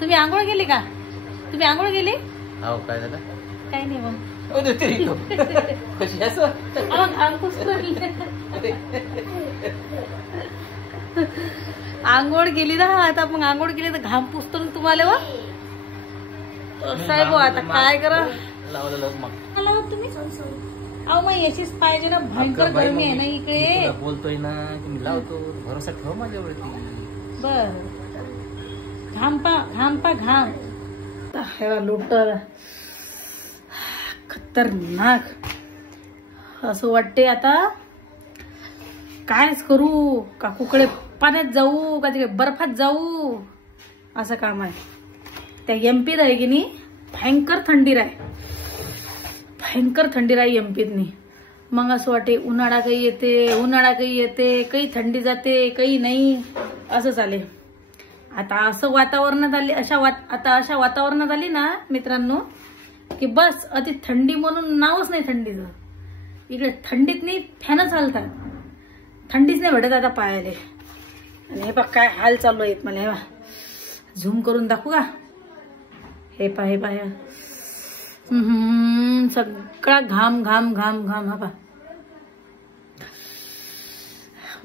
तुम्ही आंघोळ गेली का? तुम्ही आंघोळ गेली? हो काय झालं? काही नाही मग. आंघोळ गेली ना आता मग आंघोळ केली तर घाम पुसतो ना तुम्हाला व साहेब आता काय करा तुम्ही. अहो मग याचीच पाहिजे ना भयंकर गरमी आहे ना इकडे. बोलतोय ना तुम्ही लावतो भरोसा ठेव माझ्यावरती. बर घाम लुटर खतरनाक असं वाटते. आता कायच करू? काकूकडे पाण्यात जाऊ का तिकडे बर्फात जाऊ असं काम आहे. त्या एमपीत आहे की नाही भयंकर थंडी राही एमपीत नी. मग असं वाटे उन्हाळा काही येते काही थंडी जाते काही नाही असं चाले. आता असं वातावरणात आली अशा वातावरणात आली ना मित्रांनो की बस अति थंडी म्हणून नावच नाही थंडीचं. इकडे थंडीत नाही फॅन चालतात. थंडीच नाही भेटत आता पायाले. आणि हे बघ काय हाल चालू आहेत मला. हे बा झूम करून दाखवू का? हे पा सगळा घाम हा पा.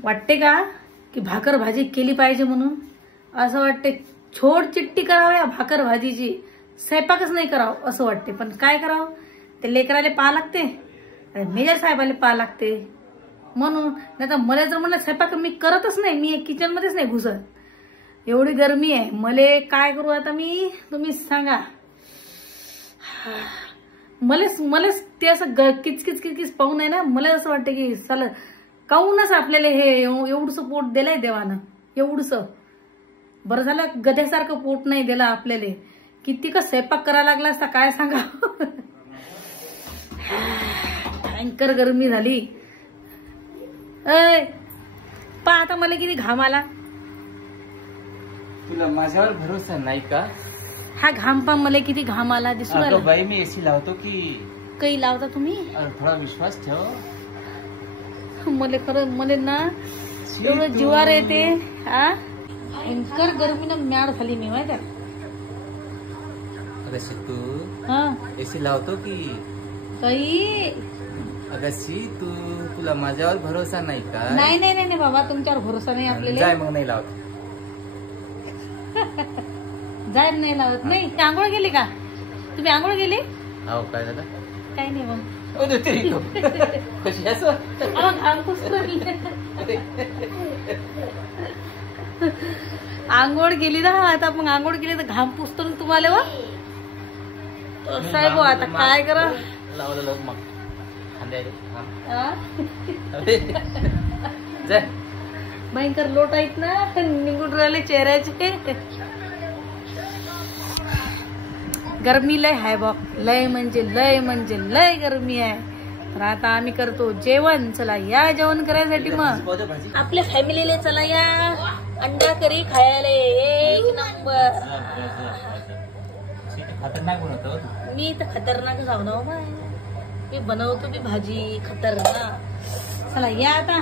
वाटते का की भाकर भाजी केली पाहिजे म्हणून असं वाटते. छोट चिट्टी करावं या भाकर भाजीची स्वयंपाकच नाही करावं असं वाटते. पण काय करावं ते लेकराले पाहा लागते मेजर साहेबाले पाहा लागते म्हणून. नाही तर मला जर म्हणलं स्वयंपाक मी करतच नाही. मी किचन मध्येच नाही घुसत. एवढी गरमी आहे मले काय करू आता मी तुम्हीच सांगा. मलाच ते असं किचकिच पाहून आहे ना मला असं वाटतं की चला काहूनच आपल्याला हे एवढंसं पोट दिलंय देवानं. एवढंसं बरं झालं गध्यासारखं पोट नाही दिलं आपल्याला. किती का स्वयंपाक करायला लागला असता काय सांगा. भयंकर गरमी झाली. पा आता मला किती घाम आला. तुला माझ्यावर भरोसा नाही का? हा घाम पा मला किती घाम आला दिसू आला. बाई मी एसी लावतो की काही लावता तुम्ही? थोडा विश्वास ठेव. मला खरं मला ना एवढं जीवार येते. हा भयंकर गरमीनं मॅड झाली मी माहिती आहे. अगं तू हा एसी लावतो की काही? अगं तुला माझ्यावर भरोसा नाही का? नाही बाबा तुमच्यावर भरोसा नाही आपल्याला. जाय मग नाही लावत. जाय नाही लावत नाही. आंघोळ गेली का? तुम्ही आंघोळ गेली? हो काय झालं? काही नाही मग. आंघोळ गेली ना आता मग आंघोळ केली तर घाम पुसतो ना तुम्हाला व साहेब आता काय करा. लावलं मग भयंकर लोट आहेत ना निघून राहिले चेहऱ्याचे. गरमी लय आहे बघ. लय म्हणजे लय गरमी आहे. तर आता आम्ही करतो जेवण. चला या जेवण करायसाठी मग आपल्या फॅमिलीला चला या अंडा करी खायला एक नंबर. खतरनाक बनवतो मी तर खतरनाक जाऊ ना मी बनवतो बी भाजी खतरनाक. चला या आता.